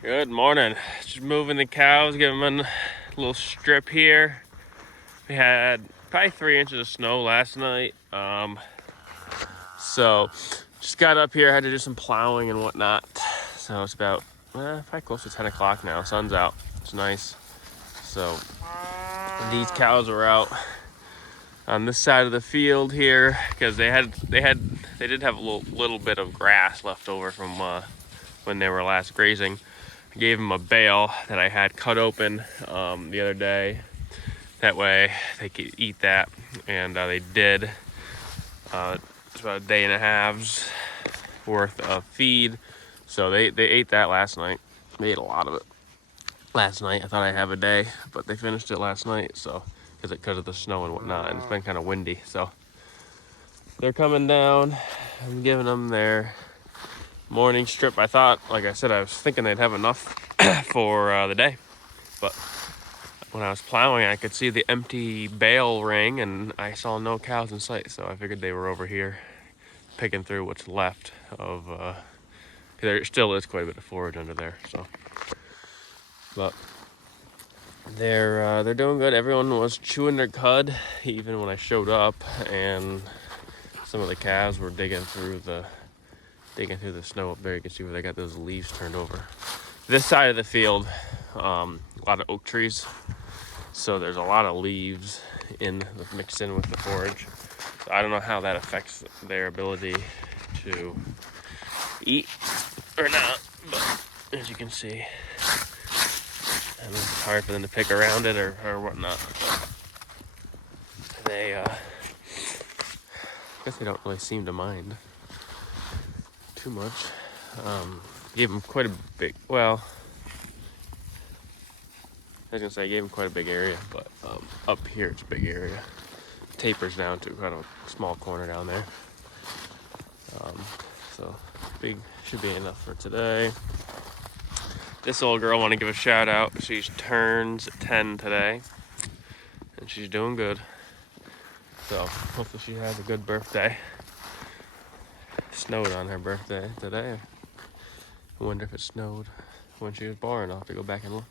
Good morning. Just moving the cows, giving them a little strip here. We had probably 3 inches of snow last night. So just got up here, had to do some plowing and whatnot. So it's about probably close to 10 o'clock now. Sun's out. It's nice. So these cows were out on this side of the field here because they did have a little bit of grass left over from when they were last grazing. I gave them a bale that I had cut open the other day. That way they could eat that, and they did. It's about a day and a half's worth of feed. So they ate that last night. They ate a lot of it last night. I thought I'd have a day, but they finished it last night. So because of the snow and whatnot, and it's been kind of windy. So they're coming down. I'm giving them their morning strip. I thought, like I said, I was thinking they'd have enough for the day, but when I was plowing, I could see the empty bale ring, and I saw no cows in sight. So I figured they were over here picking through what's left of. There still is quite a bit of forage under there. So, but they're doing good. Everyone was chewing their cud, even when I showed up, and some of the calves were digging through the snow up there. You can see where they got those leaves turned over. This side of the field, a lot of oak trees. So there's a lot of leaves mixed in with the forage. So I don't know how that affects their ability to eat or not, but as you can see, it's hard for them to pick around it or whatnot. But I guess they don't really seem to mind too much. Gave them quite a big, well, I was gonna say I gave them quite a big area, but up here it's a big area. Tapers down to kind of a small corner down there. So big should be enough for today. This old girl, I want to give a shout out. She turns 10 today, and she's doing good. So hopefully she has a good birthday. Snowed on her birthday today. I wonder if it snowed when she was born. I'll have to go back and look.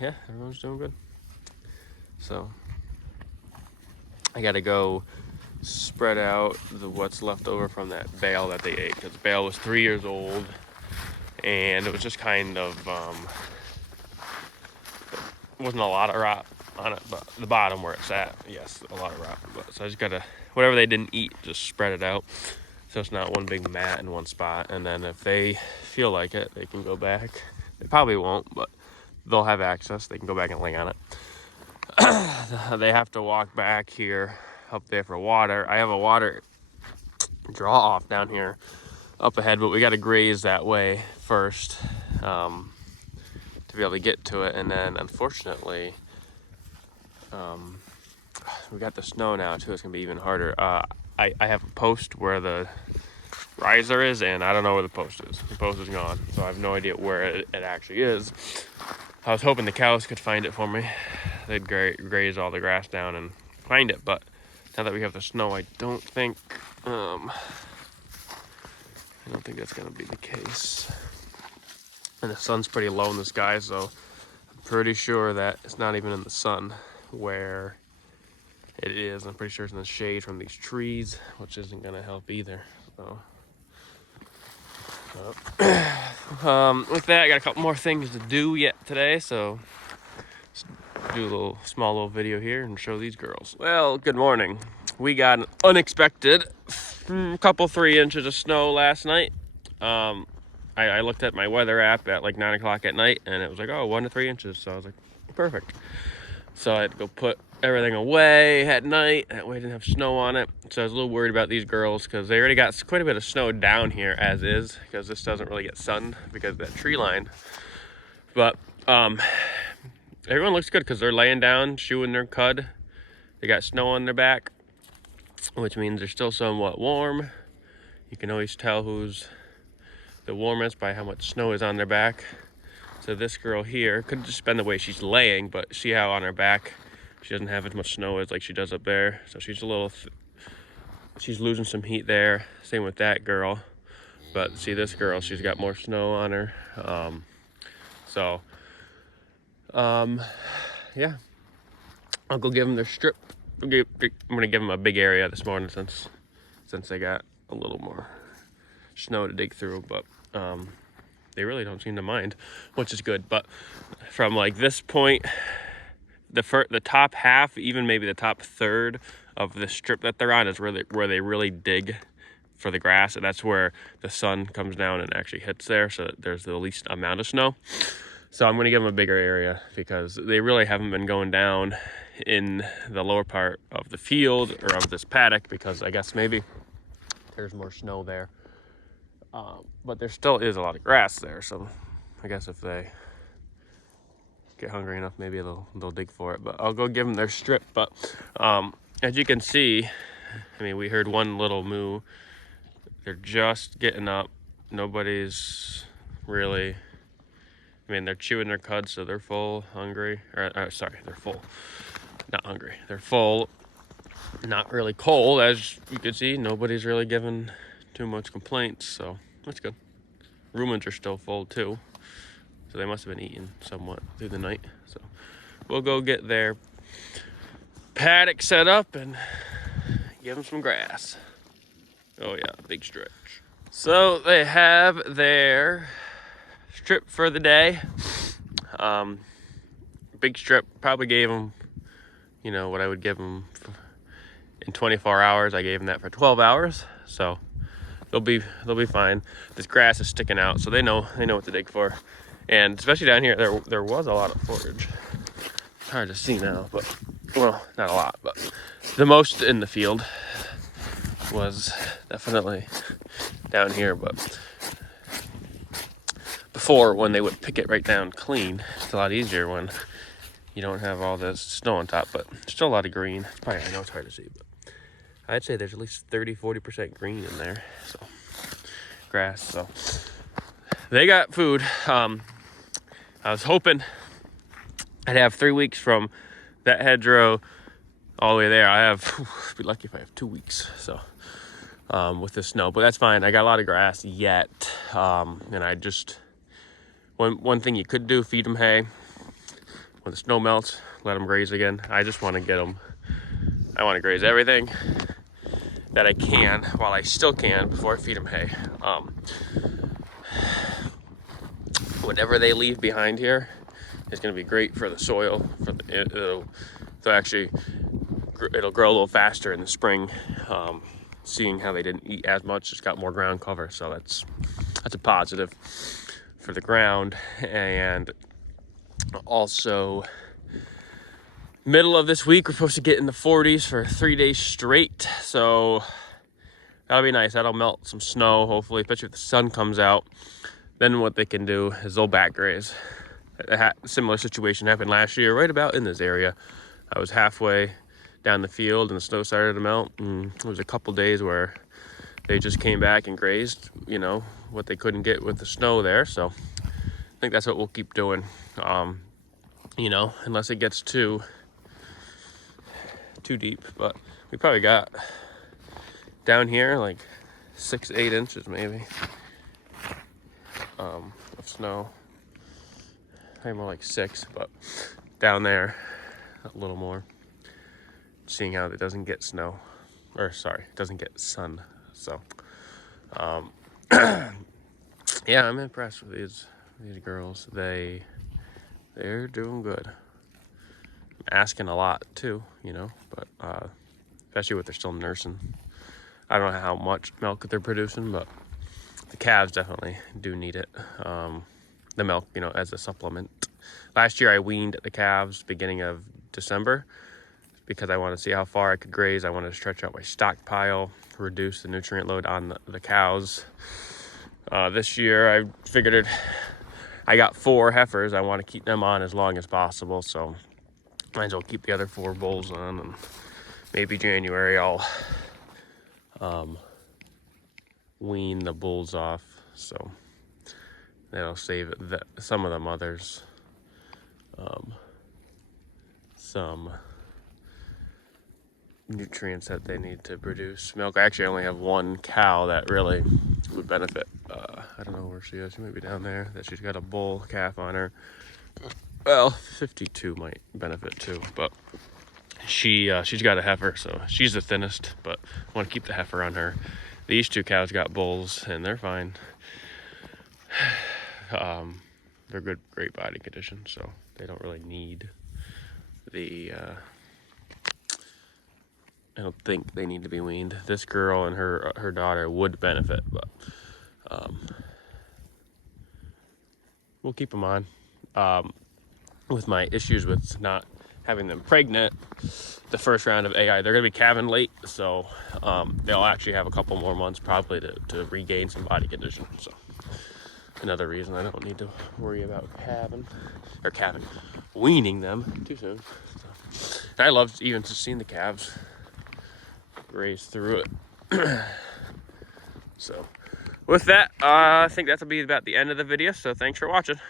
Yeah, everyone's doing good. So I gotta go spread out what's left over from that bale that they ate, because the bale was 3 years old, and it was just kind of wasn't a lot of rot on it, but the bottom where it's at, yes, a lot of rot. But so I just gotta, whatever they didn't eat, just spread it out so it's not one big mat in one spot. And then if they feel like it, they can go back. They probably won't, but they'll have access. They can go back and lay on it. They have to walk back here up there for water. I have a water draw off down here up ahead, but we got to graze that way first to be able to get to it. And then unfortunately, we got the snow now too. It's gonna be even harder. I have a post where the riser is, and I don't know where the post is. The post is gone, so I have no idea where it actually is. I was hoping the cows could find it for me. They'd graze all the grass down and find it, but now that we have the snow, I don't think that's gonna be the case. And the sun's pretty low in the sky, so I'm pretty sure that it's not even in the sun where it is. I'm pretty sure it's in the shade from these trees, which isn't gonna help either. So with that, I got a couple more things to do yet today, so let's do a small little video here and show these girls. Well, good morning. We got an unexpected couple 3 inches of snow last night. I looked at my weather app at like 9 o'clock at night, and it was like, oh, 1 to 3 inches. So I was like, perfect. So I had to go put everything away at night. That way I didn't have snow on it. So I was a little worried about these girls because they already got quite a bit of snow down here as is, because this doesn't really get sun because of that tree line. But everyone looks good because they're laying down, chewing their cud. They got snow on their back, which means they're still somewhat warm. You can always tell who's the warmest by how much snow is on their back. So this girl here could just been the way she's laying, but see how on her back she doesn't have as much snow as like she does up there. So she's a little, she's losing some heat there. Same with that girl. But see this girl, she's got more snow on her. Yeah, I'll go give them their strip. I'm gonna give them a big area this morning since they got a little more snow to dig through, but they really don't seem to mind, which is good. But from like this point, the top half, even maybe the top third of the strip that they're on is where they really dig for the grass, and that's where the sun comes down and actually hits there, so that there's the least amount of snow. So I'm gonna give them a bigger area because they really haven't been going down in the lower part of the field or of this paddock, because I guess maybe there's more snow there. But there still is a lot of grass there, so I guess if they get hungry enough, maybe they'll dig for it. But I'll go give them their strip. But as you can see, I mean, we heard one little moo. They're just getting up. Nobody's really, I mean, they're chewing their cuds, so they're full, hungry. Sorry, they're full, not hungry. They're full, not really cold. As you can see, nobody's really giving too much complaints, so that's good. Ruminants are still full too, so they must have been eating somewhat through the night. So we'll go get their paddock set up and give them some grass. Oh yeah, big stretch. So they have their strip for the day. Big strip, probably gave them, you know, what I would give them in 24 hours. I gave them that for 12 hours, so they'll be fine. This grass is sticking out, so they know what to dig for. And especially down here, there was a lot of forage. It's hard to see now, but, well, not a lot, but the most in the field was definitely down here. But before, when they would pick it right down clean, it's a lot easier when you don't have all this snow on top. But still a lot of green. It's probably, I know it's hard to see, but I'd say there's at least 30-40% green in there, so grass. So they got food. I was hoping I'd have 3 weeks from that hedgerow all the way there. I'd be lucky if I have 2 weeks. So with the snow, but that's fine. I got a lot of grass yet, and I just one thing you could do: feed them hay when the snow melts. Let them graze again. I just want to get them. I want to graze everything that I can while I still can before I feed them hay. Whatever they leave behind here is going to be great for the soil. It'll grow a little faster in the spring. Seeing how they didn't eat as much, just got more ground cover, so that's a positive for the ground. And also, middle of this week, we're supposed to get in the 40s for 3 days straight, so that'll be nice. That'll melt some snow, hopefully, especially if the sun comes out. Then what they can do is they'll back graze. A similar situation happened last year right about in this area. I was halfway down the field and the snow started to melt, and it was a couple days where they just came back and grazed, you know, what they couldn't get with the snow there. So I think that's what we'll keep doing, you know, unless it gets too deep. But we probably got down here like 6-8 inches maybe of snow. Maybe more like 6, but down there a little more. Seeing how it doesn't get snow, or sorry, it doesn't get sun. So yeah, I'm impressed with these girls. They're doing good. I'm asking a lot too, you know, but especially with they're still nursing. I don't know how much milk they're producing, but the calves definitely do need it. The milk, you know, as a supplement. Last year I weaned the calves beginning of December because I want to see how far I could graze. I wanted to stretch out my stockpile, reduce the nutrient load on the cows. This year I figured I got 4 heifers. I want to keep them on as long as possible, so might as well keep the other 4 bulls on, and maybe January I'll wean the bulls off, so that'll save some of the mothers some nutrients that they need to produce milk. I actually only have 1 cow that really would benefit I don't know where she is. She might be down there. That she's got a bull calf on her. Well, 52 might benefit too, but she's got a heifer, so she's the thinnest. But I want to keep the heifer on her. These two cows got bulls, and they're fine. They're good, great body condition, so they don't really need the. I don't think they need to be weaned. This girl and her daughter would benefit, but we'll keep them on. With my issues with not having them pregnant, the first round of AI, they're going to be calving late, so they'll actually have a couple more months probably to regain some body condition. So another reason I don't need to worry about weaning them too soon. So, and I love even just seeing the calves graze through it. So with that, I think that'll be about the end of the video, so thanks for watching.